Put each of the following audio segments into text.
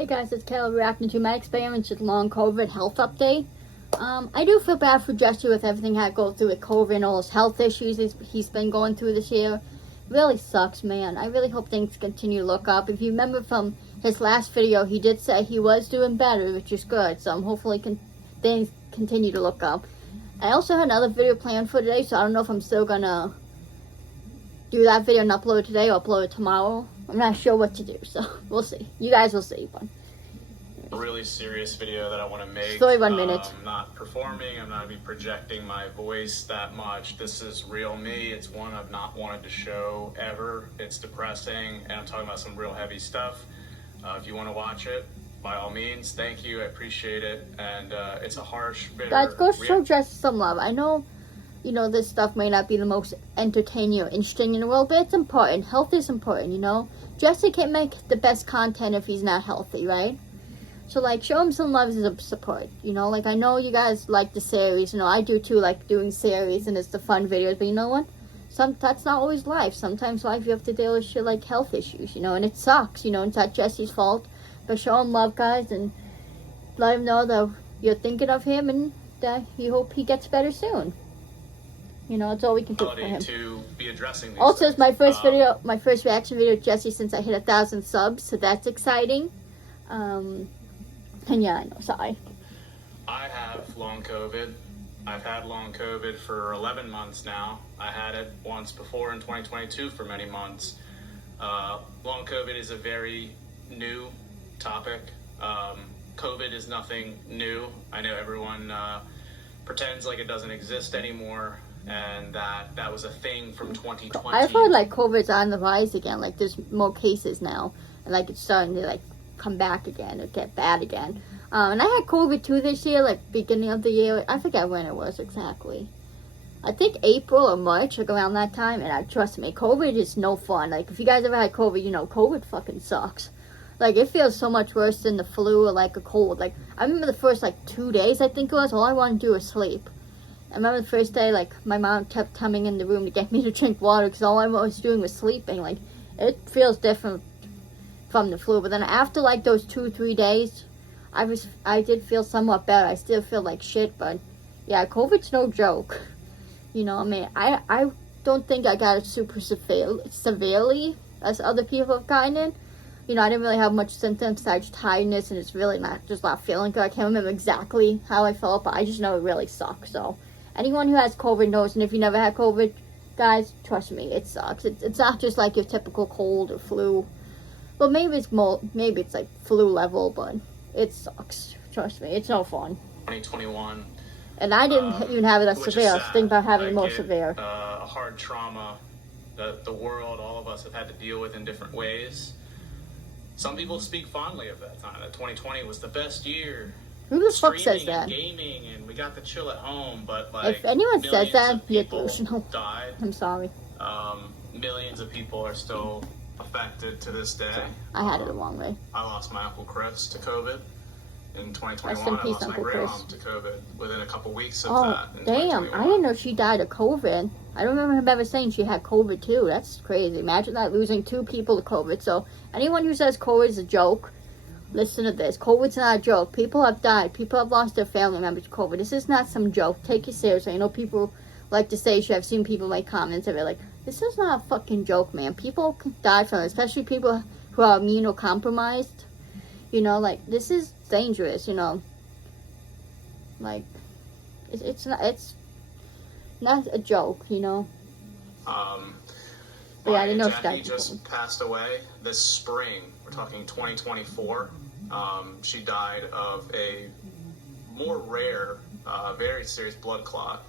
Hey guys, it's Kayla reacting to my experience with long COVID health update. I do feel bad for Jesse with everything he had to go through with COVID and all his health issues he's been going through this year. Really sucks, man. I really hope things continue to look up. If you remember from his last video, he did say he was doing better, which is good. So hopefully things continue to look up. I also had another video planned for today, so I don't know if I'm still gonna do that video and upload it today or upload it tomorrow. I'm not sure what to do, so we'll see. You guys will see. But a really serious video that I want to make. 31 minutes. I'm not performing. I'm not going to be projecting my voice that much. This is real me. It's one I've not wanted to show ever. It's depressing, and I'm talking about some real heavy stuff. If you want to watch it, by all means, thank you. I appreciate it. And it's a harsh, bitter... Guys, go show Jesse some love. I know, you know, this stuff may not be the most entertaining or interesting in the world, but it's important. Health is important, you know? Jesse can't make the best content if he's not healthy, right? So, like, show him some love and support, you know? Like, I know you guys like the series, you know, I do too, like doing series, and it's the fun videos, but you know what? That's not always life. Sometimes life you have to deal with shit like health issues, you know, and it sucks, you know, it's not Jesse's fault. But show him love, guys, and let him know that you're thinking of him and that you hope he gets better soon. You know, it's all we can do for him. To be addressing these also, things. it's my first video, my first reaction video with Jesse since I hit 1,000 subs, so that's exciting. And yeah, I know, sorry. I have long COVID. I've had long COVID for 11 months now. I had it once before in 2022 for many months. Long COVID is a very new topic. COVID is nothing new. I know everyone pretends like it doesn't exist anymore, and that was a thing from 2020. I've heard like COVID's on the rise again. Like there's more cases now, and like it's starting to like come back again or get bad again. And I had COVID too this year, like beginning of the year. I forget when it was exactly. I think April or March, like around that time. And trust me, COVID is no fun. Like if you guys ever had COVID, you know COVID fucking sucks. Like it feels so much worse than the flu or like a cold. Like I remember the first like 2 days, I think it was, all I wanted to do was sleep. I remember the first day, like my mom kept coming in the room to get me to drink water because all I was doing was sleeping. Like it feels different from the flu. But then after like those 2-3 days, I did feel somewhat better. I still feel like shit, but yeah, COVID's no joke. You know, I mean, I don't think I got it super severely as other people have gotten it. You know, I didn't really have much symptoms besides tiredness, and it's really not feeling good. I can't remember exactly how I felt, but I just know it really sucks. So anyone who has COVID knows, and if you never had COVID, guys, trust me, it sucks. It's not just like your typical cold or flu. Well, maybe it's like flu level, but it sucks. Trust me, it's no fun. 2021. And I didn't even have it as severe. I was thinking about having it more severe. A hard trauma that the world, all of us, have had to deal with in different ways. Some people speak fondly of that time. That 2020 was the best year. Who the fuck says that? And gaming, and we got to chill at home. But like, if anyone says that, you're people delusional. Died. I'm sorry. Millions of people are still affected to this day. I had it the wrong way. I lost my Uncle Chris to COVID in 2021. Rest in peace, I lost Uncle my grandma Chris. to COVID within a couple weeks of Oh, that. In damn. 2021. I didn't know she died of COVID. I don't remember him ever saying she had COVID too. That's crazy. Imagine that, losing 2 people to COVID. So anyone who says COVID is a joke, listen to this. COVID's not a joke. People have died. People have lost their family members to COVID. This is not some joke. Take it seriously. I know people like to say shit. I've seen people make comments of it like, this is not a fucking joke, man. People die from it, especially people who are immunocompromised. You know, like, this is dangerous, you know. Like, it's not a joke, you know. But yeah, I didn't know she died. Jackie just passed away this spring. We're talking 2024. She died of a more rare, very serious blood clot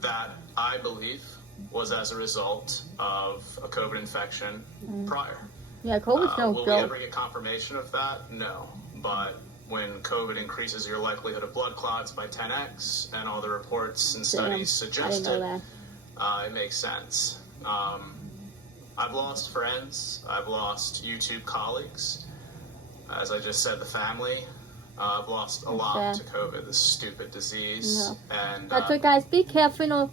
that I believe was as a result of a COVID infection prior. Yeah, COVID's no will joke. we ever get confirmation of that? No. But when COVID increases your likelihood of blood clots by 10x, and all the reports and studies suggest it, it makes sense. I've lost friends. I've lost YouTube colleagues. As I just said, the family. I've lost a lot to COVID, this stupid disease. No. And that's what, guys, be careful. You know,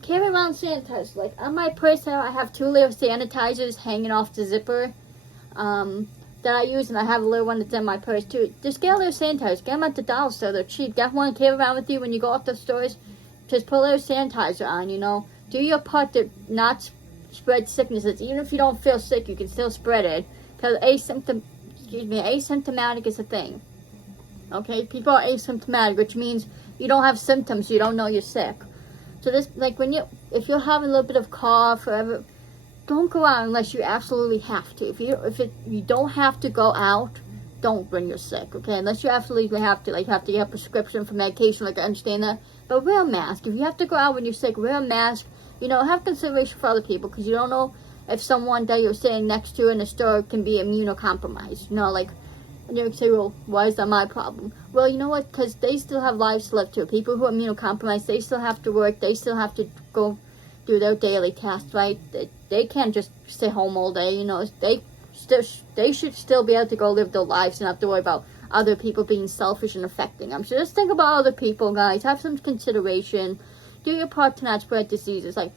carry around sanitizer. Like on my purse, I have 2 little sanitizers hanging off the zipper. that I use, and I have a little one that's in my purse too. Just get a little sanitizer. Get them at the dollar store. They're cheap. Get one, carry around with you when you go off the stores. Just put a little sanitizer on, you know. Do your part to not spread sicknesses. Even if you don't feel sick, you can still spread it. Because asymptomatic is a thing. Okay? People are asymptomatic, which means you don't have symptoms. You don't know you're sick. So this, like, if you're having a little bit of cough or whatever, don't go out unless you absolutely have to. If you don't have to go out, don't when you're sick, okay? Unless you absolutely have to, like, have to get a prescription for medication, like, I understand that. But wear a mask. If you have to go out when you're sick, wear a mask. You know, have consideration for other people, because you don't know if someone that you're sitting next to in a store can be immunocompromised. You know, like, and you say, well, why is that my problem? Well, you know what? Because they still have lives to live too. People who are immunocompromised, they still have to work. They still have to go do their daily tasks, right? They can't just stay home all day. You know, they should still be able to go live their lives and not have to worry about other people being selfish and affecting them. So just think about other people, guys. Have some consideration. Do your part to not spread diseases. Like,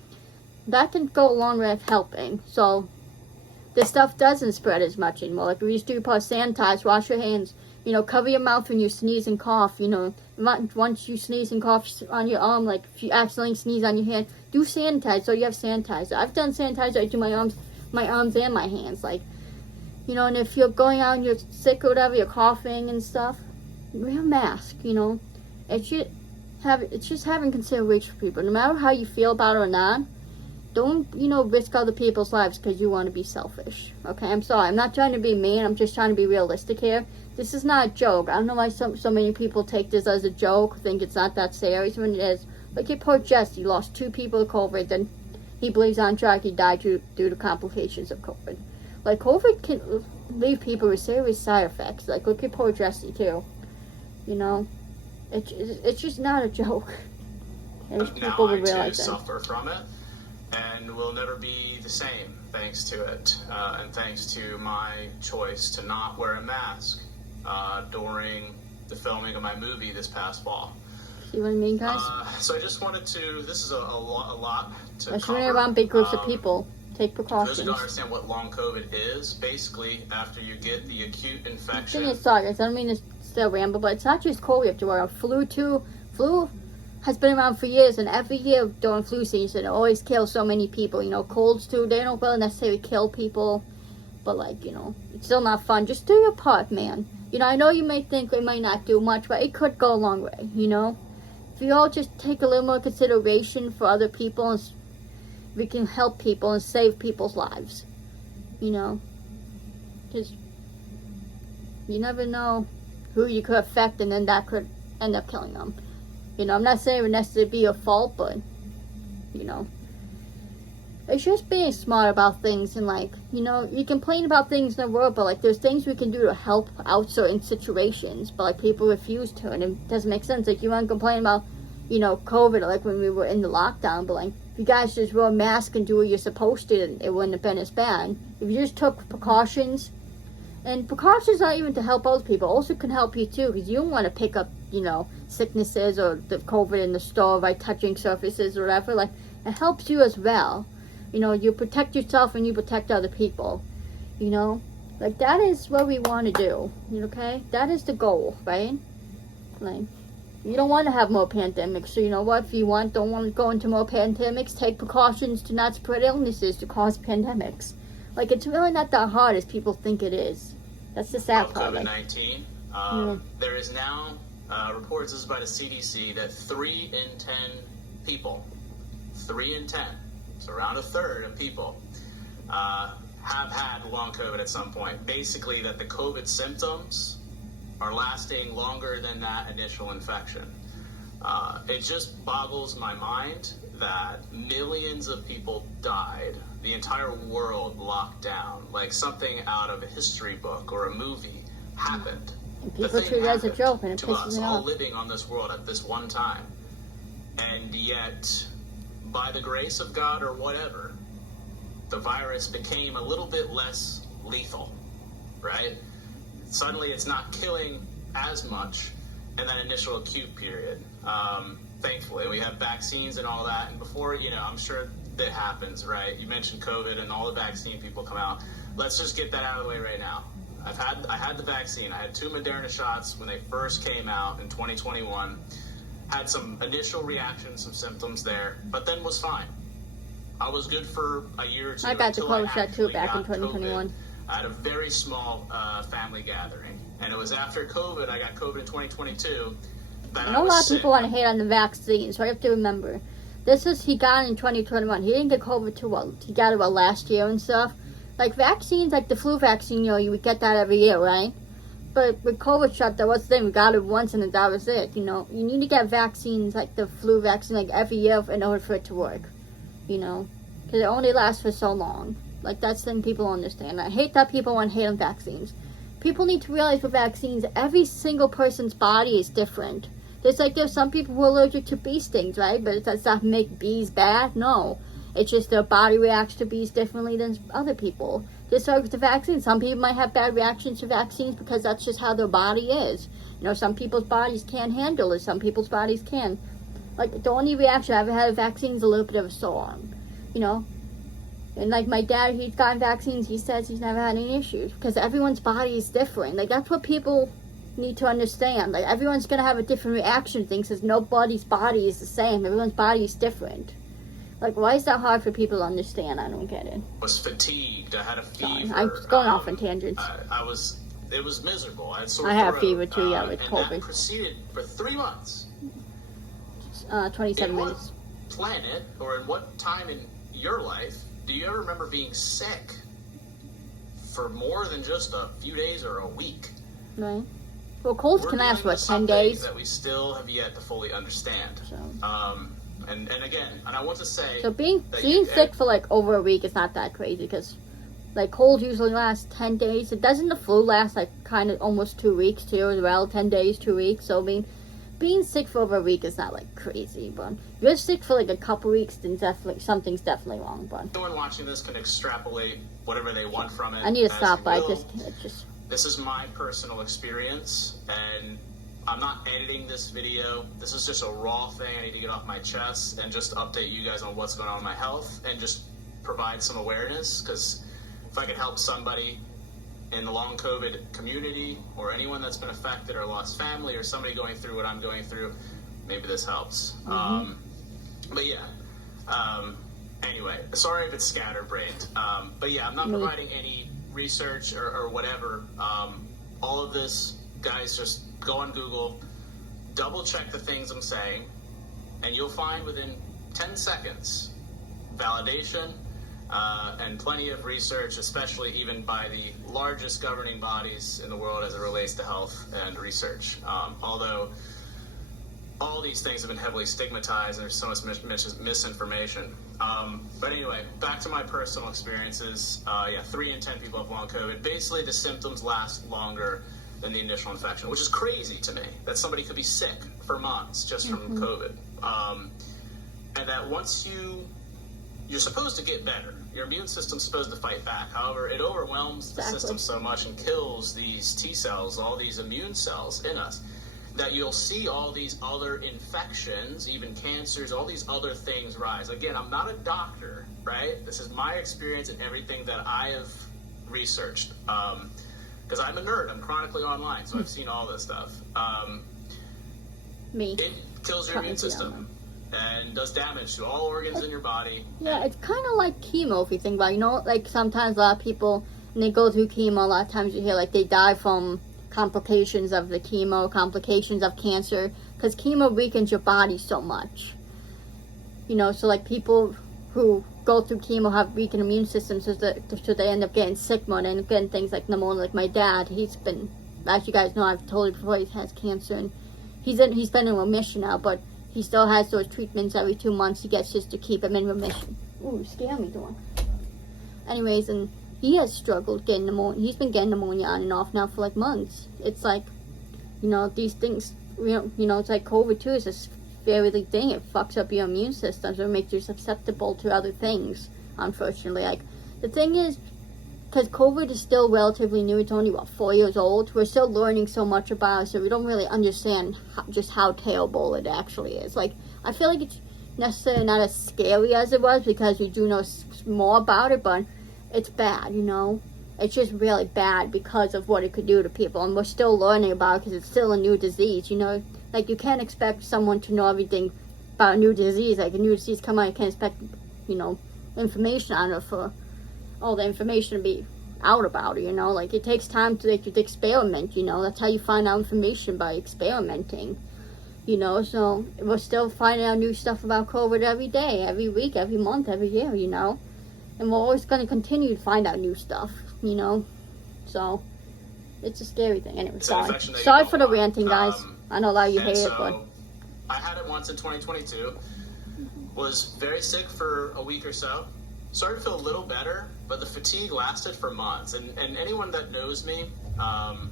that can go a long way of helping. So this stuff doesn't spread as much anymore. Like, we used to do your part, sanitize, wash your hands. You know, cover your mouth when you sneeze and cough. You know, once you sneeze and cough on your arm, like if you accidentally sneeze on your hand, do sanitize. So you have sanitizer. I've done sanitizer. I do my arms and my hands. Like, you know, and if you're going out and you're sick or whatever, you're coughing and stuff, wear a mask. You know, it's just having consideration for people. No matter how you feel about it or not, don't, you know, risk other people's lives because you want to be selfish. Okay, I'm sorry. I'm not trying to be mean. I'm just trying to be realistic here. This is not a joke. I don't know why so many people take this as a joke, think it's not that serious when it is. Like your poor Jesse lost 2 people to COVID, then he believes on track he died due to complications of COVID. Like, COVID can leave people with serious side effects. Like, look at poor Jesse too. You know, it's just not a joke. I wish people would realize that. Suffer from it, and will never be the same thanks to it, and thanks to my choice to not wear a mask during the filming of my movie this past fall. See what I mean, guys? So I just wanted to. This is a lot to cover. Especially around big groups of people. Take precautions. For those who don't understand what long COVID is, basically after you get the acute infection. The thing is, sorry guys, I don't mean to still ramble, but it's not just cold you have to worry about. Flu too. Flu has been around for years, and every year during flu season, it always kills so many people. You know, colds too, they don't really necessarily kill people, but like, you know, it's still not fun. Just do your part, man. You know, I know you may think it might not do much, but it could go a long way, you know? If you all just take a little more consideration for other people, and we can help people and save people's lives, you know? Because you never know who you could affect, and then that could end up killing them. You know, I'm not saying it would necessarily be your fault, but, you know, it's just being smart about things. And, like, you know, you complain about things in the world, but, like, there's things we can do to help out certain situations, but, like, people refuse to, and it doesn't make sense. Like, you want to complain about, you know, COVID, like when we were in the lockdown, but, like, if you guys just wear a mask and do what you're supposed to, it wouldn't have been as bad. If you just took precautions, and precautions not even to help other people, also can help you too, because you don't want to pick up, you know, sicknesses or the COVID in the store by touching surfaces or whatever. Like, it helps you as well. You know, you protect yourself and you protect other people. You know, like, that is what we want to do. Okay, that is the goal, right? Like, you don't want to have more pandemics, so you know what? If you don't want to go into more pandemics, take precautions to not spread illnesses to cause pandemics. Like, it's really not that hard as people think it is. That's the sad part. COVID-19. There is now reports, this is by the CDC, that 3 in 10 people, 3 in 10, so around a third of people, have had long COVID at some point. Basically, that the COVID symptoms are lasting longer than that initial infection. It just boggles my mind that millions of people died, the entire world locked down, like something out of a history book or a movie happened. And people treat it as a joke, and it pisses me off. All living on this world at this one time. And yet, by the grace of God or whatever, the virus became a little bit less lethal, right? Suddenly it's not killing as much in that initial acute period. Thankfully, we have vaccines and all that. And before, you know, I'm sure that happens, right? You mentioned COVID and all the vaccine people come out. Let's just get that out of the way right now. I had the vaccine. I had 2 Moderna shots when they first came out in 2021. Had some initial reactions, some symptoms there, but then was fine. I was good for a year or two. I got the until COVID shot too actually back in got 2021. COVID. I had a very small family gathering, and it was after COVID. I got COVID in 2022. I know a lot of people want to hate on the vaccines, so I have to remember. He got it in 2021. He didn't get COVID too well. He got it last year and stuff. Like vaccines, like the flu vaccine, you would get that every year, right? But with COVID shot, that was the thing. We got it once and that was it, You need to get vaccines, like the flu vaccine, like every year in order for it to work, Because it only lasts for so long. Like, that's the thing people understand. I hate that people want to hate on vaccines. People need to realize with vaccines, every single person's body is different. There's some people who are allergic to bee stings, right? But does that make bees bad? No. It's just their body reacts to bees differently than other people. Just like with the vaccine, some people might have bad reactions to vaccines because that's just how their body is. Some people's bodies can't handle it. Some people's bodies can. Like, the only reaction I've ever had with vaccines is a little bit of a sore arm, And like my dad, he's gotten vaccines. He says he's never had any issues because everyone's body is different. Like, that's what people need to understand. Like, everyone's gonna have a different reaction to things because nobody's body is the same. Everyone's body is different. Like, why is that hard for people to understand? I don't get it. I was fatigued. I had a fever. I'm just going off on tangents. It was miserable. I had sore I had a throat, fever too, with and COVID. that proceeded for 3 months. 27 in minutes. what planet or in what time in your life do you ever remember being sick for more than just a few days or a week? Right. Well, colds can last, 10 days? That we still have yet to fully understand. So. And again, and I want to say... So being sick for, over a week is not that crazy, because, colds usually last 10 days. Doesn't the flu last, kind of almost 2 weeks, too, as well? 10 days, 2 weeks. So, being sick for over a week is not, crazy, but if you're sick for, a couple weeks, then something's definitely wrong, but... Anyone watching this can extrapolate whatever they want from it. I need to stop, but This is my personal experience, and I'm not editing this video. This is just a raw thing I need to get off my chest and just update you guys on what's going on with my health and just provide some awareness, because if I could help somebody in the long COVID community or anyone that's been affected or lost family or somebody going through what I'm going through, maybe this helps. Mm-hmm. But yeah, anyway, sorry if it's scatterbrained. But yeah, I'm not providing any research or whatever. All of this, guys, just go on Google, double check the things I'm saying, and you'll find within 10 seconds validation and plenty of research, especially even by the largest governing bodies in the world as it relates to health and research. Although all these things have been heavily stigmatized and there's so much misinformation. But anyway, back to my personal experiences. 3 in 10 people have long COVID. Basically, the symptoms last longer than the initial infection, which is crazy to me, that somebody could be sick for months just from COVID. And that once you're supposed to get better. Your immune system's supposed to fight back. However, it overwhelms the system so much and kills these T cells, all these immune cells in us, that you'll see all these other infections, even cancers, all these other things rise. Again, I'm not a doctor, right? This is my experience and everything that I have researched. Because I'm a nerd. I'm chronically online, so I've seen all this stuff. It kills your immune system and does damage to all organs in your body. Yeah, it's kind of like chemo if you think about it. Sometimes a lot of people, when they go through chemo, a lot of times you hear, they die from complications of the chemo, complications of cancer, because chemo weakens your body so much. So people who go through chemo have weakened immune systems, so they end up getting sick more and end up getting things like pneumonia. Like my dad, he's been, as you guys know, I've told you before, he has cancer, and he's been in remission now, but he still has those treatments every 2 months he gets just to keep him in remission. Ooh, scare me, Dawn. Anyways, and he has struggled getting pneumonia. He's been getting pneumonia on and off now for months. It's these things, it's like COVID too. It's this very thing. It fucks up your immune system, so it makes you susceptible to other things, unfortunately. The thing is, because COVID is still relatively new, it's only, 4 years old, we're still learning so much about it, so we don't really understand just how terrible it actually is. I feel like it's necessarily not as scary as it was, because we do know more about it, but it's bad, it's just really bad because of what it could do to people, and we're still learning about it because it's still a new disease, you know? Like, you can't expect someone to know everything about a new disease. Like, a new disease come out, you can't expect, you know, information on it for all the information to be out about it, you know? Like, it takes time to, like, to experiment, you know? That's how you find out information, by experimenting, you know? So, we're still finding out new stuff about COVID every day, every week, every month, every year, you know? And we're always going to continue to find out new stuff, you know? So, it's a scary thing. Anyway, sorry for the ranting, guys. I know a lot of you hate it, but... I had it once in 2022. Was very sick for a week or so. Started to feel a little better, but the fatigue lasted for months. And anyone that knows me, I'm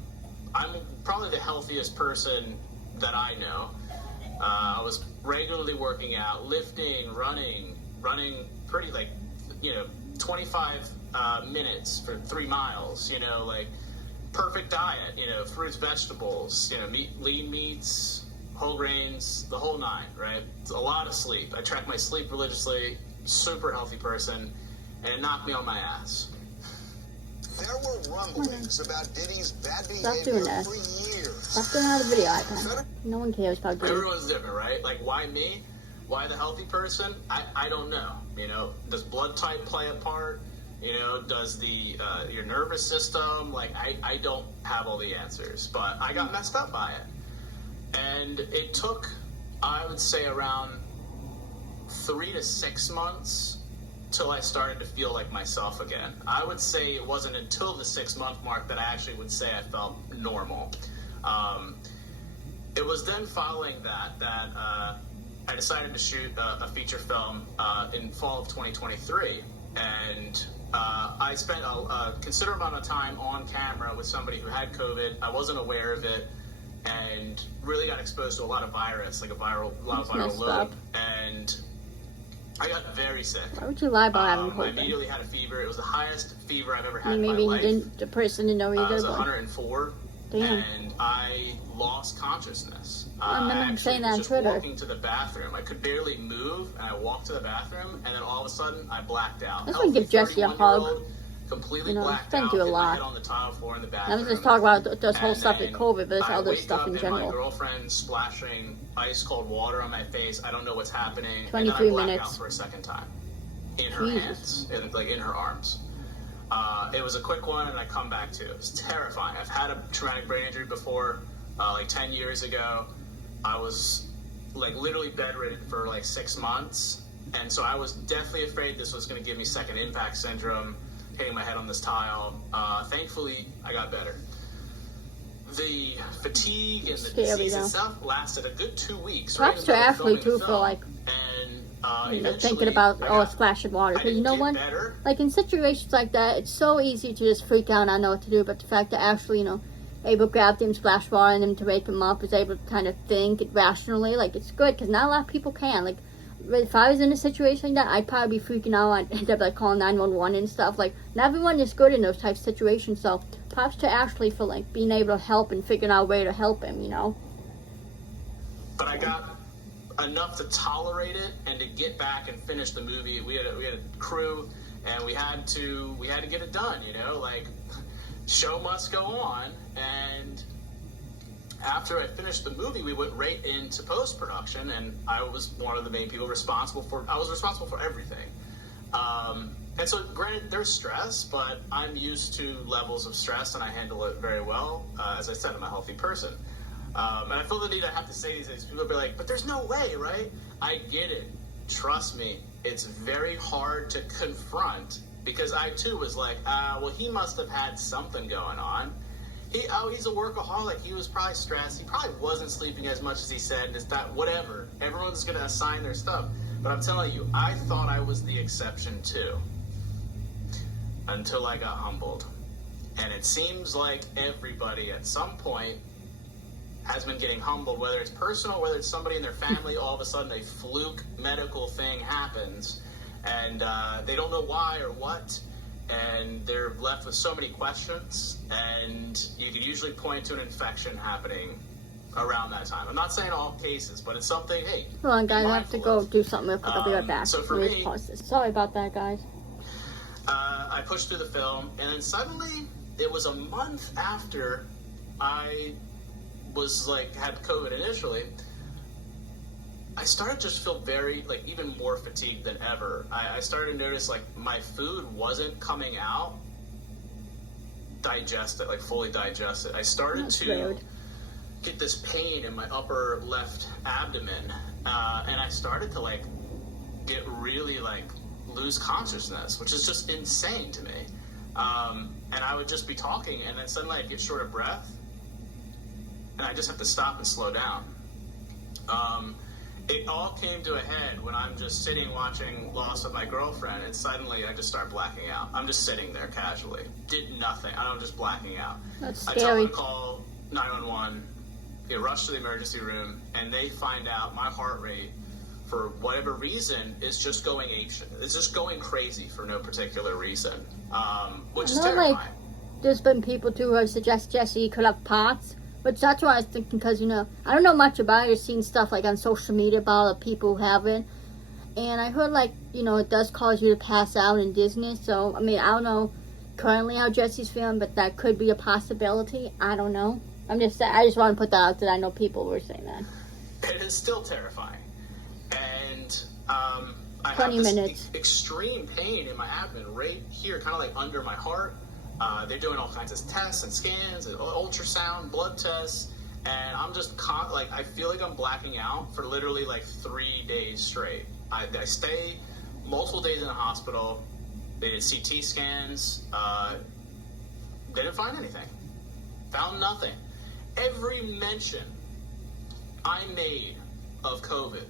probably the healthiest person that I know. I was regularly working out, lifting, running pretty, like, you know, 25 minutes for 3 miles, you know, like, perfect diet, you know, fruits, vegetables, you know, lean meats, whole grains, the whole nine, right? It's a lot of sleep. I track my sleep religiously, super healthy person, and it knocked me on my ass. There were rumblings about Diddy's bad Stop behavior doing that. for years. Stop doing out of video icon. No one cares about Diddy. Everyone's different, right? Like, why me? Why the healthy person? I don't know. You know, does blood type play a part? You know, does the your nervous system? Like, I don't have all the answers, but I got messed up by it. And it took, I would say, around 3 to 6 months till I started to feel like myself again. I would say it wasn't until the 6-month mark that I actually would say I felt normal. It was then following that I decided to shoot a feature film in fall of 2023, and I spent a considerable amount of time on camera with somebody who had COVID. I wasn't aware of it, and really got exposed to a lot of virus, like a lot of viral load, and I got very sick. Why would you lie about having COVID? I immediately had a fever. It was the highest fever I've ever had in maybe my life. The person didn't know either. It was 104. Damn. And I lost consciousness. I remember him saying that on Twitter. I was walking to the bathroom. I could barely move, and I walked to the bathroom, and then all of a sudden, I blacked out. That's when you give Jesse a hug. Completely you know, blacked thank out. you a Hit my lot. head on the tile floor in the bathroom. I was just talking about this whole stuff with COVID, but there's other stuff in general. My girlfriend splashing ice cold water on my face. I don't know what's happening. 23 and then I blacked minutes. out for a second time. In her hands, like in her arms. It was a quick one, and I come back to. It was terrifying. I've had a traumatic brain injury before, like 10 years ago. I was like literally bedridden for like 6 months, and so I was deathly afraid this was going to give me second impact syndrome, hitting my head on this tile. Thankfully, I got better. The fatigue and the disease itself lasted a good 2 weeks. Props to Ashley too for like, you know, thinking about splashing water. Because you know what? Like in situations like that, it's so easy to just freak out and not know what to do. But the fact that Ashley, you know, able to grab them, splash water on them to wake them up, is able to kind of think rationally. Like, it's good because not a lot of people can. Like, if I was in a situation like that, I'd probably be freaking out. I'd end up like calling 911 and stuff. Like, not everyone is good in those types of situations. So, props to Ashley for like being able to help and figuring out a way to help him. You know. But I got enough to tolerate it and to get back and finish the movie. We had a crew, and we had to get it done. You know, like, show must go on. And after I finished the movie, we went right into post-production, and I was one of the main people responsible for everything. And so, granted, there's stress, but I'm used to levels of stress, and I handle it very well. As I said, I'm a healthy person. And I feel the need I have to say these things. People will be like, but there's no way, right? I get it. Trust me. It's very hard to confront, because I, too, was like, well, he must have had something going on. He's a workaholic. He was probably stressed. He probably wasn't sleeping as much as he said. It's that, whatever. Everyone's going to assign their stuff. But I'm telling you, I thought I was the exception, too. Until I got humbled. And it seems like everybody at some point has been getting humbled, whether it's personal, whether it's somebody in their family, all of a sudden a fluke medical thing happens, and they don't know why or what, and they're left with so many questions, and you can usually point to an infection happening around that time. I'm not saying all cases, but it's something, hey. Hold on, guys, I have to go do something real quick. I'll be right back. So for me, pause this. Sorry about that, guys. I pushed through the film, and then suddenly, it was a month after I was like, had COVID initially, I started to just feel very, like, even more fatigued than ever. I started to notice, like, my food wasn't coming out digested, like, fully digested. I started to get this pain in my upper left abdomen, and I started to, like, get really, like, lose consciousness, which is just insane to me. And I would just be talking, and then suddenly I'd get short of breath, and I just have to stop and slow down. It all came to a head when I'm just sitting watching Lost with my girlfriend, and suddenly I just start blacking out. I'm just sitting there casually, did nothing. I'm just blacking out. That's I scary. tell them to call 911, get rushed to the emergency room, and they find out my heart rate, for whatever reason, is just going apeshit. It's just going crazy for no particular reason, which is terrifying. Like, there's been people too who have suggested, Jesse, you could have POTS. Which that's what I was thinking, because, you know, I don't know much about it. I've seen stuff, like, on social media about the people who have it. And I heard, like, you know, it does cause you to pass out and dizziness. So, I mean, I don't know currently how Jesse's feeling, but that could be a possibility. I don't know. I just want to put that out there. I know people were saying that. It is still terrifying. And I 20 have this minutes. extreme pain in my abdomen right here, kind of like under my heart. They're doing all kinds of tests and scans and ultrasound, blood tests, and I'm just I feel like I'm blacking out for literally like 3 days straight. I stay multiple days in the hospital. They did CT scans. They didn't find anything. Found nothing. Every mention I made of COVID,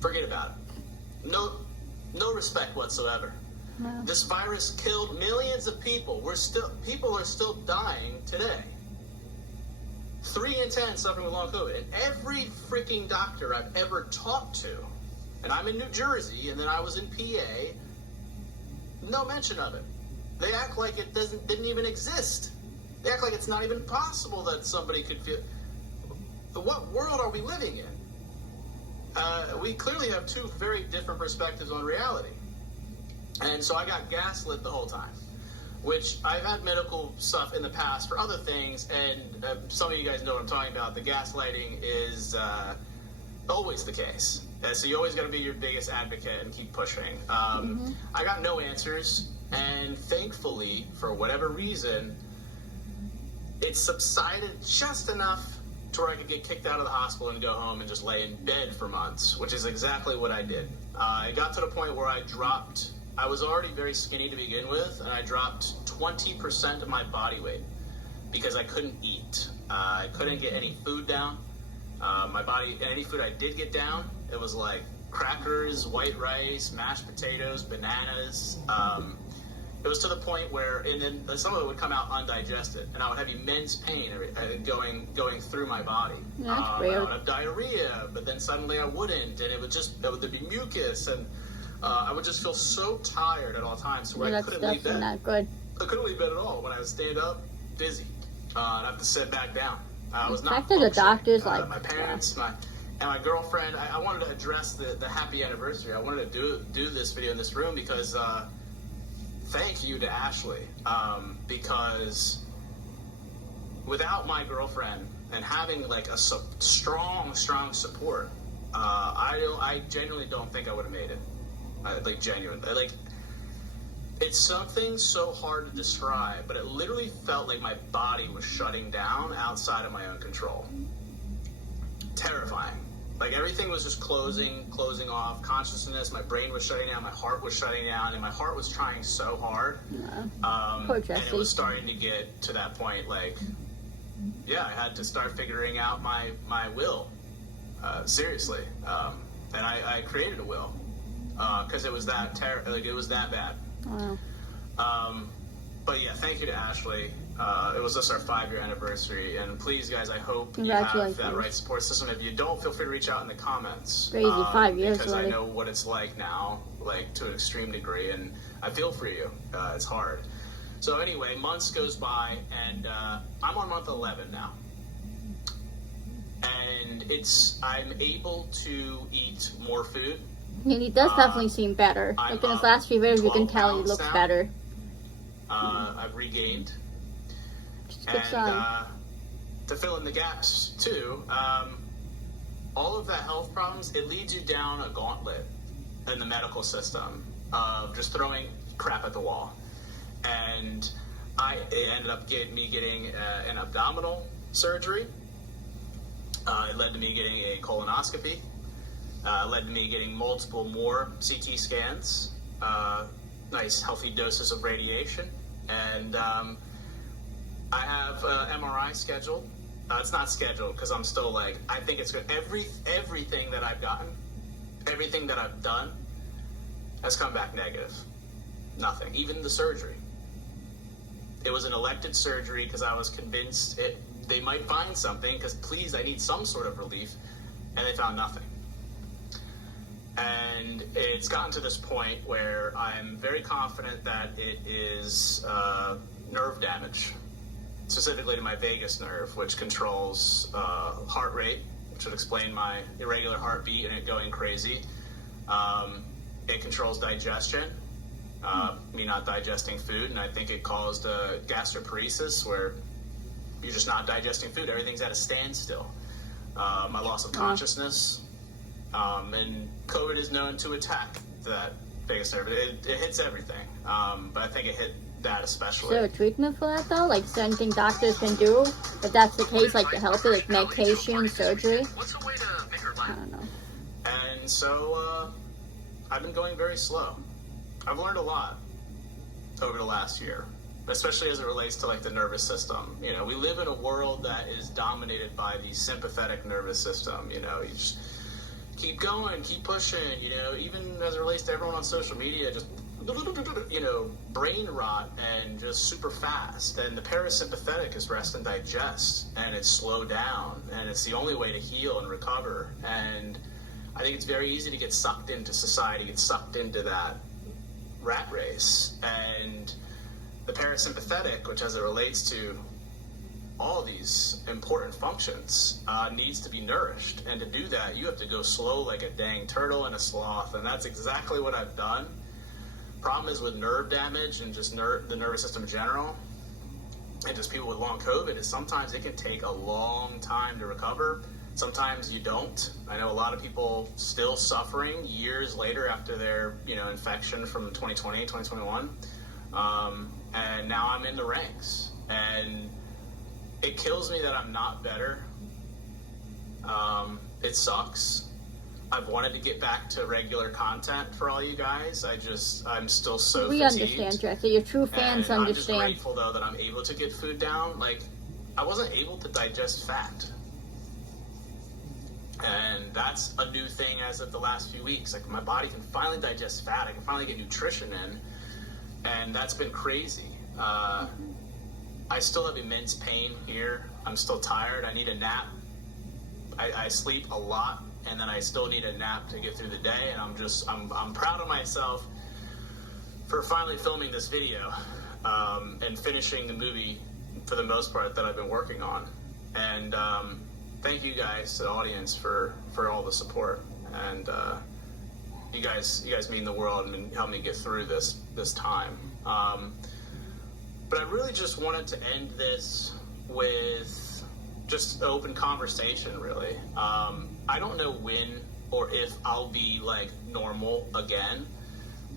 forget about it. No respect whatsoever. No. This virus killed millions of people. People are still dying today. 3 in 10 suffering with long COVID. And every freaking doctor I've ever talked to, and I'm in New Jersey, and then I was in PA, no mention of it. They act like it didn't even exist. They act like it's not even possible that somebody could feel. What world are we living in? We clearly have two very different perspectives on reality. And so I got gaslit the whole time, which I've had medical stuff in the past for other things, and some of you guys know what I'm talking about. The gaslighting is always the case. So you always got to be your biggest advocate and keep pushing. I got no answers, and thankfully, for whatever reason, it subsided just enough to where I could get kicked out of the hospital and go home and just lay in bed for months, which is exactly what I did. I got to the point where I was already very skinny to begin with, and I dropped 20% of my body weight because I couldn't eat. I couldn't get any food down. My body, and any food I did get down, it was like crackers, white rice, mashed potatoes, bananas. It was to the point where, and then some of it would come out undigested, and I would have immense pain going through my body. That's I weird. would have diarrhea, but then suddenly I wouldn't, and there'd be mucus, and I would just feel so tired at all times, where I That's couldn't leave definitely bed. not good. I couldn't leave bed at all. When I would stand up, dizzy, and I'd have to sit back down. I was not Back to the functioning. doctors, like, my parents, and my girlfriend. I wanted to address the happy anniversary. I wanted to do this video in this room because thank you to Ashley, because without my girlfriend and having like a strong support, I genuinely don't think I would have made it. Genuinely, it's something so hard to describe, but it literally felt like my body was shutting down outside of my own control. Terrifying. Like everything was just closing off. Consciousness, my brain was shutting down, my heart was shutting down, and my heart was trying so hard. Poor And Jesse. it was starting to get to that point, I had to start figuring out my will. Seriously. And I created a will. Because it was that it was that bad. Wow. But yeah, thank you to Ashley. It was just our 5-year anniversary, and please, guys, I hope you have that right support system. If you don't, feel free to reach out in the comments. Crazy, 5 years because already. I know what it's like now, to an extreme degree, and I feel for you. It's hard. So anyway, months goes by, and I'm on month 11 now. And I'm able to eat more food. And he does definitely seem better. Like in his last few videos, you can tell he looks now. better. I've regained. Good sign. To fill in the gaps too, all of that health problems, it leads you down a gauntlet in the medical system of just throwing crap at the wall. And it ended up getting an abdominal surgery. It led to me getting a colonoscopy. It led to me getting multiple more CT scans, nice healthy doses of radiation, and I have MRI scheduled. It's not scheduled because I'm still like, I think it's good. Everything that I've gotten, everything that I've done has come back negative. Nothing. Even the surgery. It was an elected surgery because I was convinced they might find something because, please, I need some sort of relief, and they found nothing. And it's gotten to this point where I'm very confident that it is nerve damage, specifically to my vagus nerve, which controls heart rate, which would explain my irregular heartbeat and it going crazy. It controls digestion, me not digesting food, and I think it caused gastroparesis, where you're just not digesting food. Everything's at a standstill. My loss of consciousness. And COVID is known to attack that vagus nerve. It hits everything, but I think it hit that especially. Is there a treatment for that though? Like, is there anything doctors can do if that's the case, like to help it, like medication, surgery? I don't know. And so I've been going very slow. I've learned a lot over the last year, especially as it relates to like the nervous system. You know, we live in a world that is dominated by the sympathetic nervous system. You know, you just keep going, keep pushing, you know, even as it relates to everyone on social media, just, you know, brain rot and just super fast. And the parasympathetic is rest and digest, and it's slow down, and it's the only way to heal and recover. And I think it's very easy to get sucked into society, get sucked into that rat race. And the parasympathetic, which as it relates to all these important functions, needs to be nourished. And to do that, you have to go slow like a dang turtle and a sloth. And that's exactly what I've done. Problem is with nerve damage and just the nervous system in general, and just people with long COVID, is sometimes it can take a long time to recover. Sometimes you don't. I know a lot of people still suffering years later after their, you know, infection from 2020, 2021. And now I'm in the ranks. And it kills me that I'm not better. It sucks. I've wanted to get back to regular content for all you guys. I'm still so We fatigued. understand, Jesse. Your true fans And understand. I'm just grateful, though, that I'm able to get food down. Like, I wasn't able to digest fat. And that's a new thing as of the last few weeks. Like, my body can finally digest fat. I can finally get nutrition in. And that's been crazy. I still have immense pain here. I'm still tired. I need a nap. I sleep a lot, and then I still need a nap to get through the day. And I'm proud of myself for finally filming this video and finishing the movie for the most part that I've been working on. And thank you guys, the audience, for all the support. And you guys mean the world and help me get through this time. But I really just wanted to end this with just open conversation, really. I don't know when or if I'll be like normal again.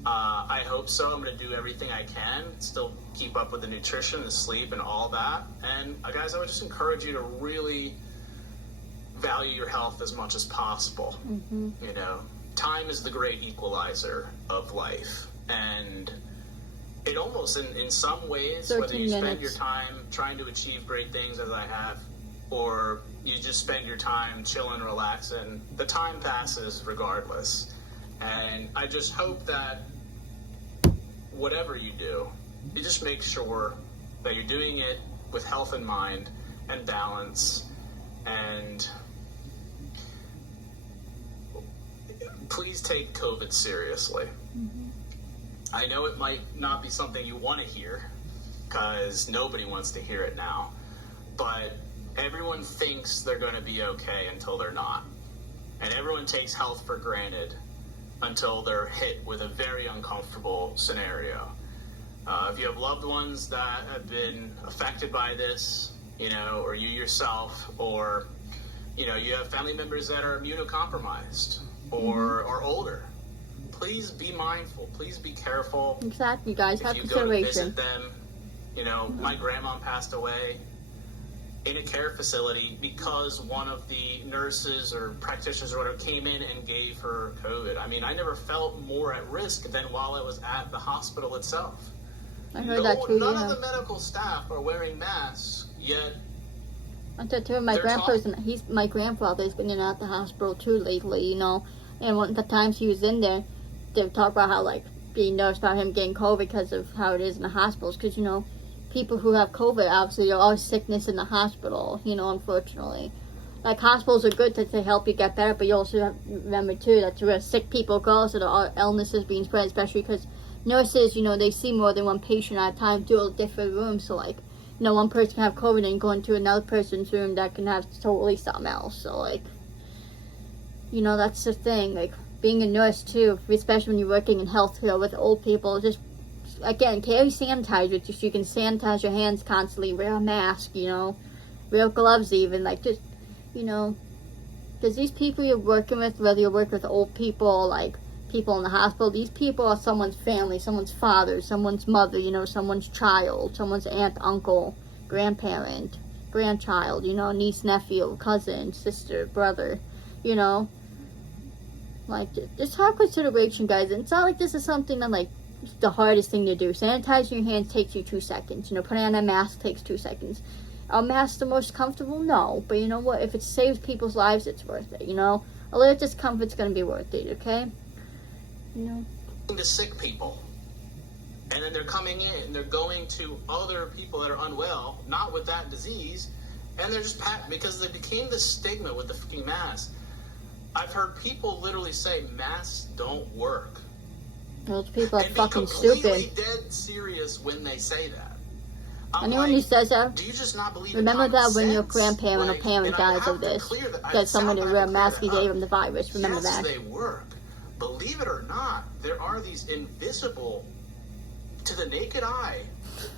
I hope so. I'm going to do everything I can, still keep up with the nutrition, the sleep, and all that. And guys, I would just encourage you to really value your health as much as possible. Mm-hmm. You know, time is the great equalizer of life. And it almost, in some ways, whether you spend your time trying to achieve great things as I have, or you just spend your time chilling, relaxing, the time passes regardless. And I just hope that whatever you do, you just make sure that you're doing it with health in mind and balance. And please take COVID seriously. Mm-hmm. I know it might not be something you want to hear, because nobody wants to hear it now, but everyone thinks they're going to be okay until they're not. And everyone takes health for granted until they're hit with a very uncomfortable scenario. If you have loved ones that have been affected by this, you know, or you yourself, or, you know, you have family members that are immunocompromised or older, please be mindful. Please be careful. Exactly, guys. Have if you go to consideration. visit them, you know, my grandma passed away in a care facility because one of the nurses or practitioners or whatever came in and gave her COVID. I mean, I never felt more at risk than while I was at the hospital itself. I heard that too, None yeah. of the medical staff are wearing masks, yet I said too, my grandfather's been in and out the hospital too lately, you know. And one of the times he was in there, they talk about how, like, being nervous about him getting COVID because of how it is in the hospitals. Because, you know, people who have COVID, obviously, there are always sickness in the hospital, you know, unfortunately. Like, hospitals are good to help you get better, but you also have to remember, too, that where sick people go, so there are illnesses being spread, especially because nurses, you know, they see more than one patient at a time, do a different rooms, so, like, you know, one person can have COVID and go into another person's room that can have totally something else, so, like, you know, that's the thing, like, being a nurse, too, especially when you're working in healthcare with old people, just, again, carry sanitizer, just so you can sanitize your hands constantly, wear a mask, you know, wear gloves even, like, just, you know, because these people you're working with, whether you work with old people, like, people in the hospital, these people are someone's family, someone's father, someone's mother, you know, someone's child, someone's aunt, uncle, grandparent, grandchild, you know, niece, nephew, cousin, sister, brother, you know. Like, just have consideration, guys. And it's not like this is something that, like, the hardest thing to do. Sanitizing your hands takes you 2 seconds. You know, putting on a mask takes 2 seconds. Are masks the most comfortable? No. But you know what? If it saves people's lives, it's worth it, you know? A little discomfort's going to be worth it, okay? You know? To sick people. And then they're coming in and they're going to other people that are unwell, not with that disease, and they're just because they became the stigma with the freaking mask. I've heard people literally say masks don't work. Those people are and fucking be completely stupid. dead serious when they say that. Anyone who says that, do you just not believe remember in that common when your sense? grandparent or parent and I dies have of to this, clear that- because someone didn't wear a mask, he gave up. him the virus. Remember Yes, that. they work. Believe it or not, there are these invisible, to the naked eye,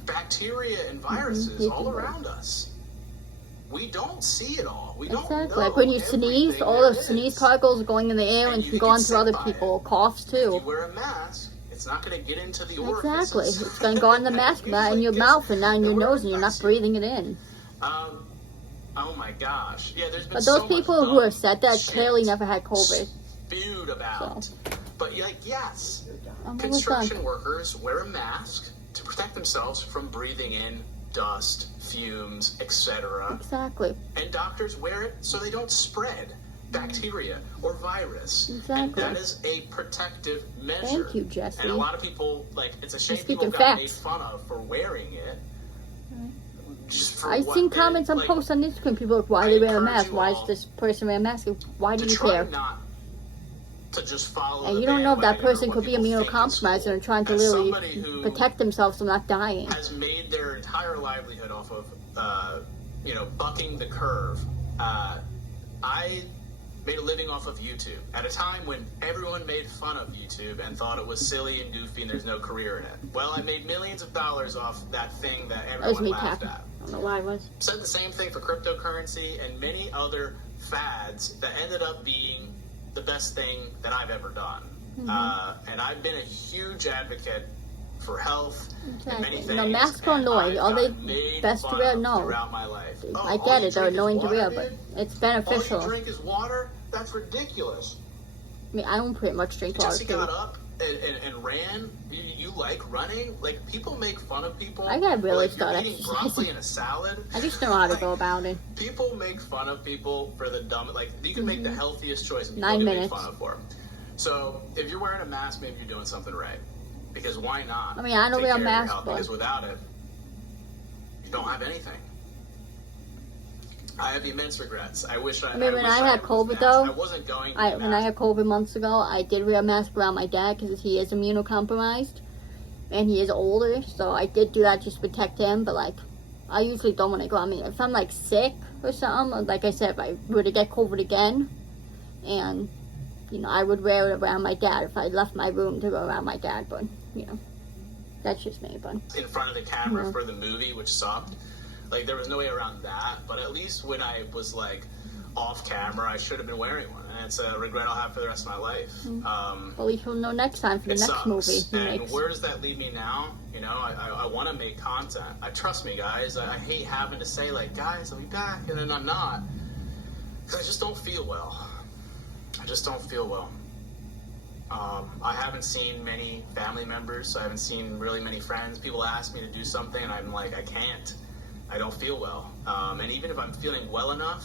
bacteria and viruses all around us. We don't see it all. We don't know. Like when you sneeze, everything all there those sneeze is. particles going in the air and you can can go get onto sick other by people. it. Coughs If too. you wear a mask, it's not going to get into the Exactly. orifices. It's going to go in the mask, not in your mouth and not in your nose, and you're not breathing it in. Oh my gosh. Yeah, there's been But so those much people who dumb have said that shit clearly never had COVID. spewed about. But like, yes, I'm almost construction done. workers wear a mask to protect themselves from breathing in dust, fumes, etc. Exactly. And doctors wear it so they don't spread bacteria or virus. Exactly. And that is a protective measure. Thank you, Jesse. And a lot of people, like, it's a shame You're people speaking got made facts. fun of for wearing it. Just for I've what seen they're, comments on like, posts on Instagram, people like, why I do they wear a encourage mask? you Why is all this person wearing a mask? Why do to you try care? not to just follow And the you don't know if that bandwagon or person what could be people think is immunocompromised cool. and trying to As literally somebody who protect themselves from not dying. has made their entire livelihood off of, bucking the curve. I made a living off of YouTube at a time when everyone made fun of YouTube and thought it was silly and goofy and there's no career in it. Well, I made millions of dollars off that thing that That was everyone me laughed tapping. at. I don't know why it was. Said the same thing for cryptocurrency and many other fads that ended up being the best thing that I've ever done. And I've been a huge advocate for health and many Exactly. things. You know, masks are and annoying. I've Are they gotten made best to fun wear? of No. throughout my life. I all get you it, they're drink is annoying to water, wear, but dude? it's All beneficial. you drink is water? That's ridiculous. I mean, I don't pretty much drink water Jesse too. got up and ran. You like running? Like, people make fun of people. I gotta really like, start you're eating exercising. broccoli and a salad. I just don't know how to go about it. People make fun of people for the dumb. Like, you can make the healthiest choice and people 9 get made minutes. fun of for it. So if you're wearing a mask, maybe you're doing something right. Because why not? I mean, I don't take wear a care of your mask, health, but- because without it, you don't have anything. I have immense regrets. I wish I. I mean, when wish I had was COVID, masked. though, I wasn't going. To When I had COVID months ago, I did wear a mask around my dad because he is immunocompromised and he is older, so I did do that just to protect him. But like, I usually don't want to go. I mean, if I'm like sick or something, like I said, if I were to get COVID again, and you know, I would wear it around my dad if I left my room to go around my dad, but, you know, that's just me, but. In front of the camera for the movie, which sucked. Like, there was no way around that, but at least when I was, like, off camera, I should have been wearing one, and it's a regret I'll have for the rest of my life. Well, we will know next time for the next sucks. movie he And makes. where does that leave me now? You know, I want to make content. Trust me, guys, I hate having to say, like, guys, I'll be back, and then I'm not. Because I just don't feel well. I just don't feel well. I haven't seen many family members. I haven't seen really many friends. People ask me to do something, and I'm like, I can't. I don't feel well. And even if I'm feeling well enough,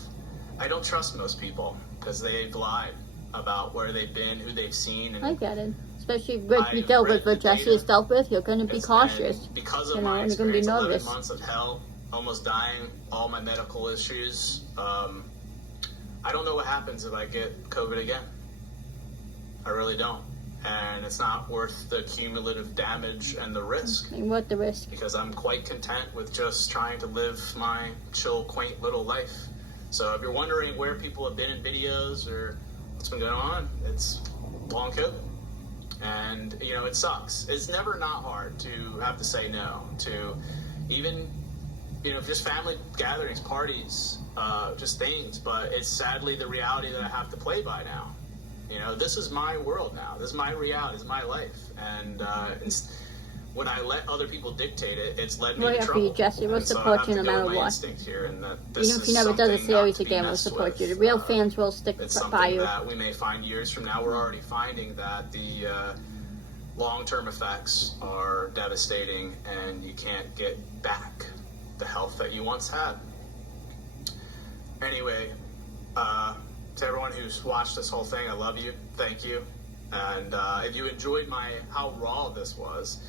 I don't trust most people because they've lied about where they've been, who they've seen. And I get it. Especially if you dealt with what Jesse has dealt with, you're going to be cautious. Because of you know, my and you're going to be experience, 11 nervous. months of hell, almost dying, all my medical issues, I don't know what happens if I get COVID again. I really don't. And it's not worth the cumulative damage and the risk. And what the risk? Because I'm quite content with just trying to live my chill, quaint little life. So if you're wondering where people have been in videos or what's been going on, it's long COVID. And, you know, it sucks. It's never not hard to have to say no to even, you know, just family gatherings, parties, just things. But it's sadly the reality that I have to play by now. You know, this is my world now. This is my reality. This is my life. And when I let other people dictate it, it's led me to Right trouble. after you, Jesse. We'll And so I support have you to no go matter with my what. instinct here, and that this Even if is he never does a something series not to be again, we'll messed support with. you. The real fans will stick It's by something you. that we may find years from now. We're already finding that the long-term effects are devastating, and you can't get back the health that you once had. Anyway, to everyone who's watched this whole thing, I love you. Thank you. And if you enjoyed how raw this was,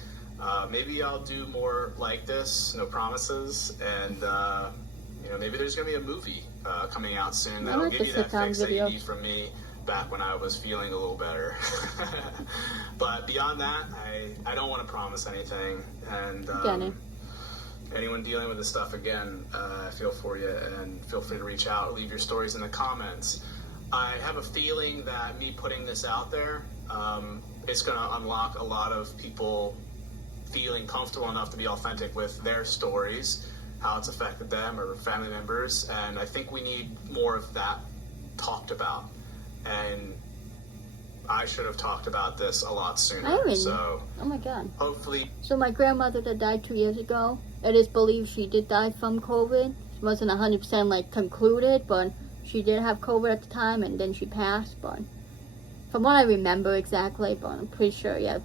maybe I'll do more like this. No promises. And you know, maybe there's gonna be a movie coming out soon that'll give you that fix that you need from me back when I was feeling a little better. But beyond that, I don't want to promise anything. And anyone dealing with this stuff again, I feel for you, and feel free to reach out. Leave your stories in the comments. I have a feeling that me putting this out there, it's going to unlock a lot of people feeling comfortable enough to be authentic with their stories, how it's affected them or family members. And I think we need more of that talked about. And I should have talked about this a lot sooner. So, oh my God. Hopefully. So my grandmother that died 2 years ago, it is believed she did die from COVID. It wasn't 100% like concluded, but she did have COVID at the time, and then she passed. But from what I remember exactly, but I'm pretty sure, yeah,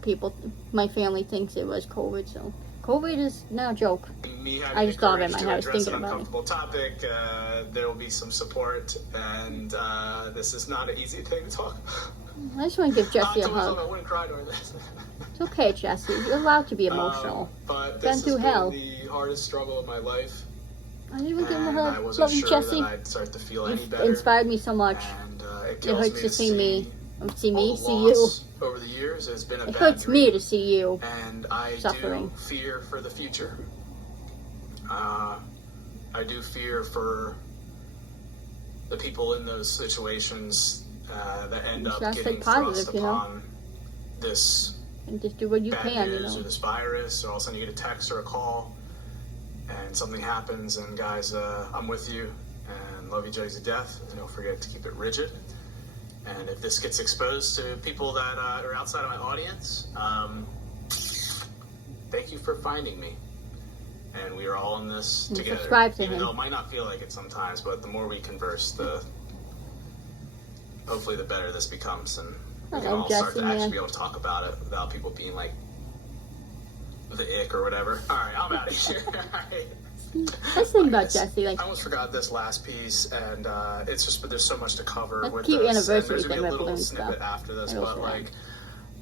my family thinks it was COVID. So COVID is no joke. I just thought of it in my head. I was thinking about it. Uncomfortable topic. There will be some support, and this is not an easy thing to talk about. I just want to give Jesse a hug. I wouldn't cry during this. It's okay, Jesse. You're allowed to be emotional. But this has been the hardest struggle of my life. I didn't even give him a I hug. wasn't Love you, sure Jesse. that I'd start to feel any You've better. inspired me so much. And it It hurts me to see me. See all me, the see you. loss over the years has been a It bad hurts dream. me to see you And I suffering. do fear for the future. I do fear for the people in those situations that end up gotta stay getting positive, thrust you know? upon this And just do what you bad can, news you or know. this virus, or all of a sudden you get a text or a call and something happens. And guys, I'm with you and love you guys to death. And don't forget to keep it rigid. And if this gets exposed to people that are outside of my audience, thank you for finding me. And we are all in this together. Subscribe to Even him. though it might not feel like it sometimes, but the more we converse, hopefully the better this becomes. And we can all start to actually be able to talk about it without people being like the ick or whatever. All right, I'm out of here. Let's think about Jesse. Like, I almost forgot this last piece, and it's just, but there's so much to cover let's with keep this. anniversary And there's gonna be a thing, little balloon snippet stuff. after this, I will but say like,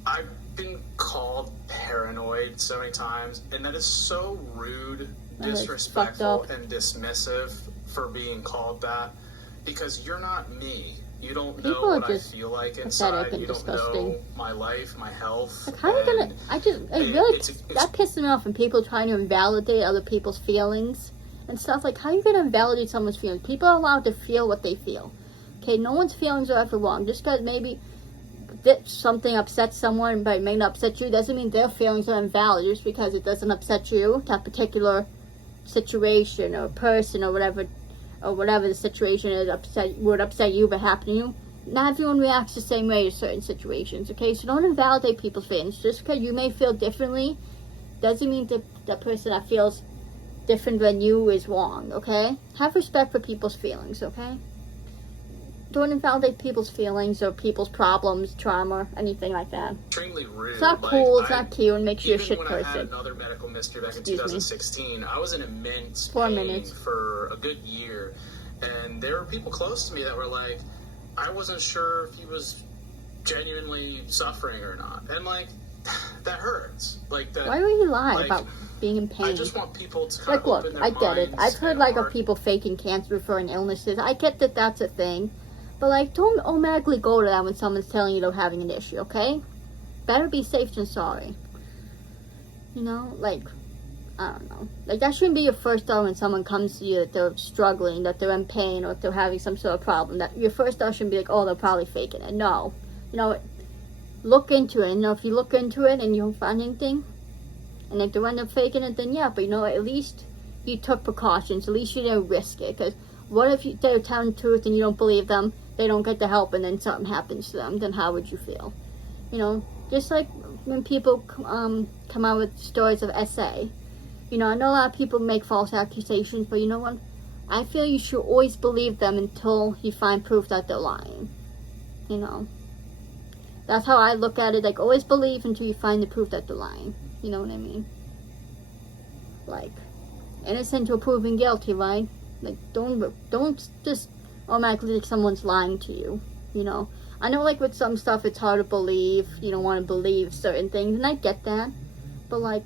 I've been called paranoid so many times, and that is so rude, That is disrespectful, fucked up. and dismissive for being called that, because you're not me. You don't People know are what I just feel like pathetic inside. and You don't disgusting. know my life, my health. Like, how are you gonna? and That pisses me off when people trying to invalidate other people's feelings and stuff. Like, how are you gonna invalidate someone's feelings? People are allowed to feel what they feel. Okay, no one's feelings are ever wrong. Just because maybe something upsets someone but it may not upset you, doesn't mean their feelings are invalid just because it doesn't upset you. That particular situation or person or whatever the situation is would upset you but happen to you. Not everyone reacts the same way to certain situations, okay? So don't invalidate people's feelings. Just because you may feel differently doesn't mean that the person that feels different than you is wrong, okay? Have respect for people's feelings, okay? Don't invalidate people's feelings or people's problems, trauma, anything like that. Extremely rude. It's not cool, it's not cute, and makes you a shit Even when I had person. another medical mystery back in 2016, I was in immense 4 pain minutes. for a good year. And there were people close to me that were like, I wasn't sure if he was genuinely suffering or not. And like, that hurts. Like that. Why would you lie like, about being in pain? I just want people to kind Like, of look, open their I get it. minds I've heard and like of heart. people faking cancer for illnesses. I get that that's a thing. But like, don't automatically go to that when someone's telling you they're having an issue, okay? Better be safe than sorry. You know, like, I don't know. Like, that shouldn't be your first thought when someone comes to you that they're struggling, that they're in pain, or if they're having some sort of problem. That your first thought shouldn't be like, oh, they're probably faking it. No. You know, look into it. You know, if you look into it and you don't find anything, and if they end up faking it, then yeah. But you know, at least you took precautions. At least you didn't risk it. Because what if they're telling the truth and you don't believe them, they don't get the help, and then something happens to them? Then how would you feel? You know, just like when people come out with stories of SA. You know, I know a lot of people make false accusations, but you know what? I feel you should always believe them until you find proof that they're lying. You know? That's how I look at it. Like, always believe until you find the proof that they're lying. You know what I mean? Like, innocent until proven guilty, right? Like, don't just automatically think someone's lying to you. You know? I know, like, with some stuff, it's hard to believe. You don't want to believe certain things, and I get that. But, like,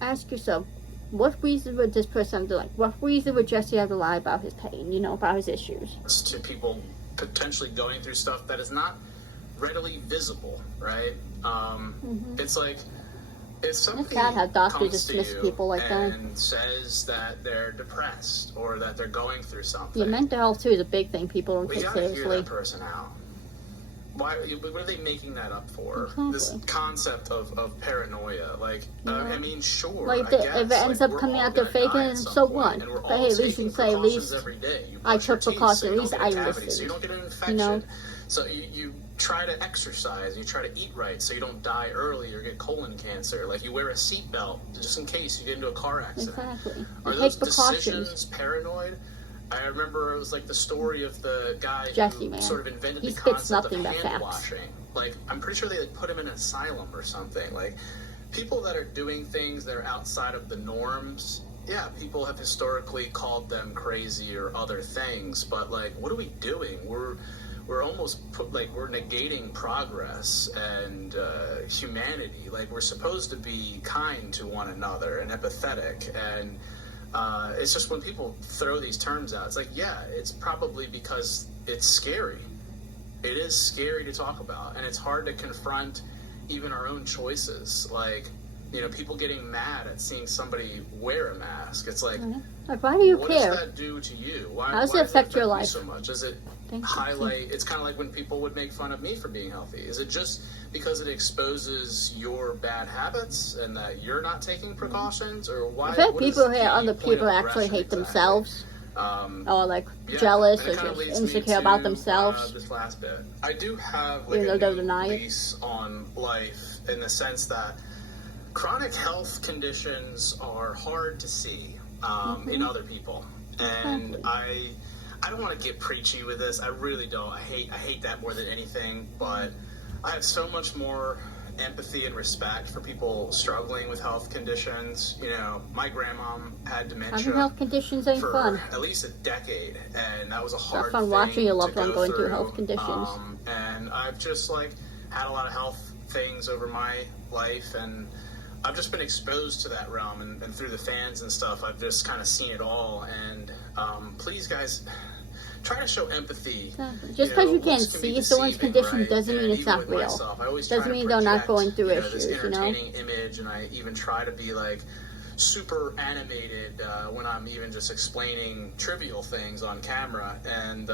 ask yourself, what reason would this person do? Like, what reason would Jesse have to lie about his pain, you know, about his issues? To people potentially going through stuff that is not readily visible, right? It's like, if somebody sad how doctors comes dismiss to you people like that. and says that they're depressed or that they're going through something, Yeah, mental health too is a big thing people don't we take gotta hear seriously. that person out. Why? What are they making that up for? Exactly. This concept of paranoia, like, I mean, sure, Like, I if guess, it ends like, up we're coming all out they're gonna die faking at it, some so point, what? and we're But all hey, at least you taking can say, at precautions least every day. You I brush your took teeth precautions, so at you least don't I get a cavity, listened. so you don't get an infection. You know? So you try to exercise, you try to eat right so you don't die early or get colon cancer. Like, you wear a seatbelt just in case you get into a car accident. Exactly. Are You those take precautions. decisions paranoid? I remember it was like the story of the guy Jesse, who man. sort of invented He the spits concept nothing of but hand facts. washing. Like, I'm pretty sure they like put him in an asylum or something. Like, people that are doing things that are outside of the norms, yeah, people have historically called them crazy or other things, but like, what are we doing? We're almost we're negating progress and humanity. Like, we're supposed to be kind to one another and empathetic, and it's just when people throw these terms out, it's like, yeah, it's probably because it's scary. It is scary to talk about, and it's hard to confront even our own choices. Like, you know, people getting mad at seeing somebody wear a mask. It's like, Like, why do you what care? does that do to you? Why, How does why it affect your you life? so much? Does it Thank you. highlight? It's kind of like when people would make fun of me for being healthy. Is it just because it exposes your bad habits and that you're not taking precautions, or why? I've had what is people the hear other point people of actually aggression hate exactly? themselves. Or like Yeah, jealous and or it kinda just leads me insecure to, about themselves. This last bit, I do have Even though like they'll a new deny it. lease on life in the sense that chronic health conditions are hard to see in other people, and Exactly. I don't want to get preachy with this. I really don't. I hate that more than anything. But I have so much more empathy and respect for people struggling with health conditions. You know, my grandma had dementia Having health conditions ain't for fun. at least a decade, and that was a It's hard not fun thing watching your to loved one go going through health conditions. And I've just like had a lot of health things over my life, and I've just been exposed to that realm, and through the fans and stuff, I've just kind of seen it all. And please, guys, try to show empathy. Exactly. Just because you can't looks can be see someone's deceiving, condition right? doesn't mean And it's even not with real. myself, I always Doesn't try to mean they're not project, going through this issues, you know? entertaining image, and I even try to be like super animated when I'm even just explaining trivial things on camera. And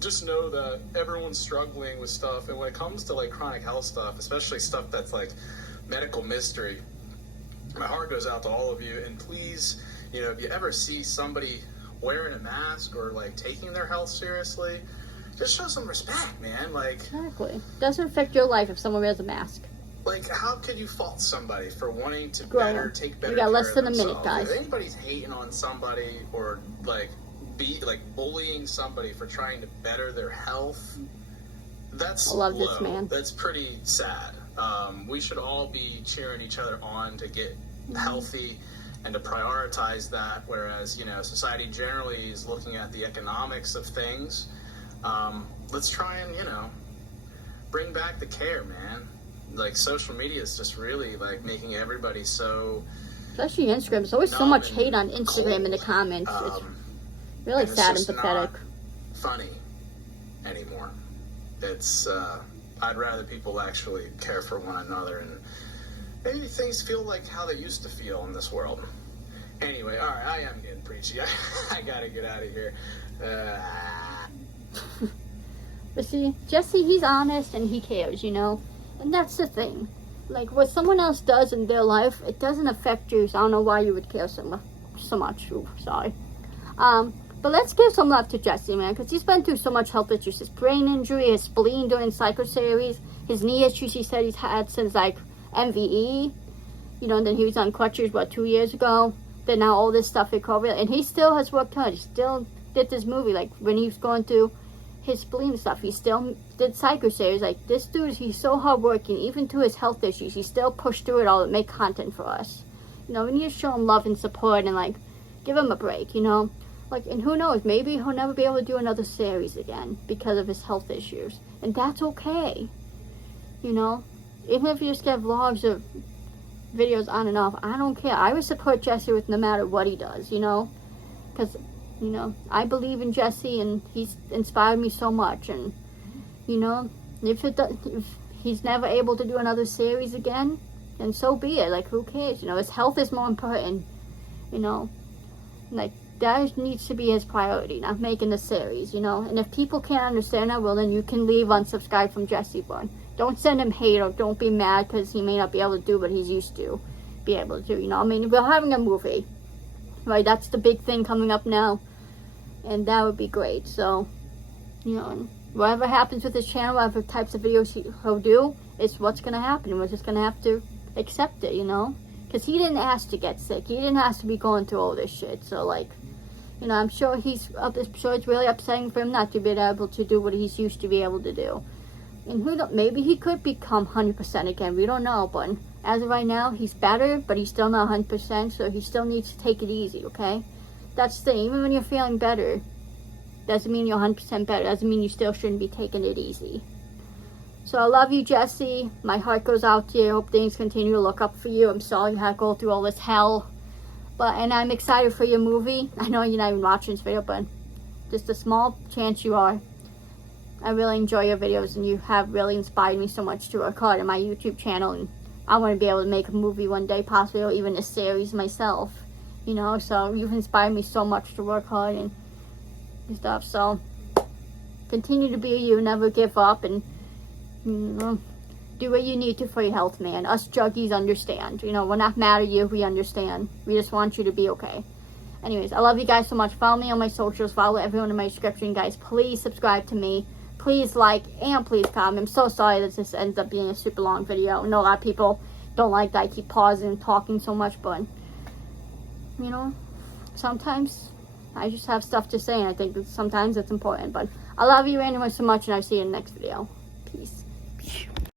just know that everyone's struggling with stuff, and when it comes to like chronic health stuff, especially stuff that's like medical mystery, my heart goes out to all of you. And please, you know, if you ever see somebody wearing a mask or like taking their health seriously, just show some respect, man. Like, exactly. Doesn't affect your life if someone wears a mask. Like, how could you fault somebody for wanting to take better We got less care than of a minute, themselves? guys. If anybody's hating on somebody or like bullying somebody for trying to better their health, that's I love low. this man. That's pretty sad. We should all be cheering each other on to get healthy and to prioritize that, whereas, you know, society generally is looking at the economics of things. Let's try and, you know, bring back the care, man. Like, social media is just really like making everybody so, especially Instagram. There's always so much hate on Instagram in the comments. It's really sad and pathetic. Not funny anymore. It's I'd rather people actually care for one another and maybe things feel like how they used to feel in this world. Anyway, all right, I am getting preachy. I gotta get out of here. But see, Jesse, he's honest and he cares, you know? And that's the thing. Like, what someone else does in their life, it doesn't affect you, so I don't know why you would care so much. Ooh, sorry. But let's give some love to Jesse, man, because he's been through so much health issues. His brain injury, his spleen during psychoseries, his knee issues he said he's had since, like, MVE. You know, and then he was on crutches, 2 years ago? Then now all this stuff with COVID. And he still has worked hard. He still did this movie, like, when he was going through his spleen stuff, he still did psychoseries. Like, this dude, he's so hardworking, even to his health issues. He still pushed through it all to make content for us. You know, we need to show him love and support and, like, give him a break, you know? Like, and who knows, maybe he'll never be able to do another series again because of his health issues. And that's okay. You know? Even if you just get vlogs or videos on and off, I don't care. I would support Jesse with no matter what he does, you know? Because, you know, I believe in Jesse and he's inspired me so much. And, you know, if he's never able to do another series again, then so be it. Like, who cares? You know, his health is more important, you know? Like, that needs to be his priority, not making the series, you know? And if people can't understand that, well, then you can leave unsubscribe from Jesse, but don't send him hate or don't be mad because he may not be able to do what he's used to be able to do, you know? I mean, we're having a movie, right? That's the big thing coming up now, and that would be great. So, you know, and whatever happens with his channel, whatever types of videos he'll do, it's what's going to happen. We're just going to have to accept it, you know? Because he didn't ask to get sick. He didn't ask to be going through all this shit. So, like, you know, I'm sure it's really upsetting for him not to be able to do what he's used to be able to do. And who knows, maybe he could become 100% again. We don't know, but as of right now, he's better, but he's still not 100%, so he still needs to take it easy, okay? That's the thing. Even when you're feeling better, doesn't mean you're 100% better. Doesn't mean you still shouldn't be taking it easy. So I love you, Jesse. My heart goes out to you. I hope things continue to look up for you. I'm sorry you had to go through all this hell. And I'm excited for your movie. I know you're not even watching this video, but just a small chance you are. I really enjoy your videos, and you have really inspired me so much to work hard on my YouTube channel. And I want to be able to make a movie one day, possibly, or even a series myself. You know, so you've inspired me so much to work hard and stuff. So continue to be you, never give up, and you know, do what you need to for your health, man. Us juggies understand. You know, we're not mad at you. We understand. We just want you to be okay. Anyways, I love you guys so much. Follow me on my socials. Follow everyone in my description, guys. Please subscribe to me. Please like and please comment. I'm so sorry that this ends up being a super long video. I know a lot of people don't like that I keep pausing and talking so much, but, you know, sometimes I just have stuff to say, and I think that sometimes it's important. But I love you anyway so much, and I'll see you in the next video. Peace.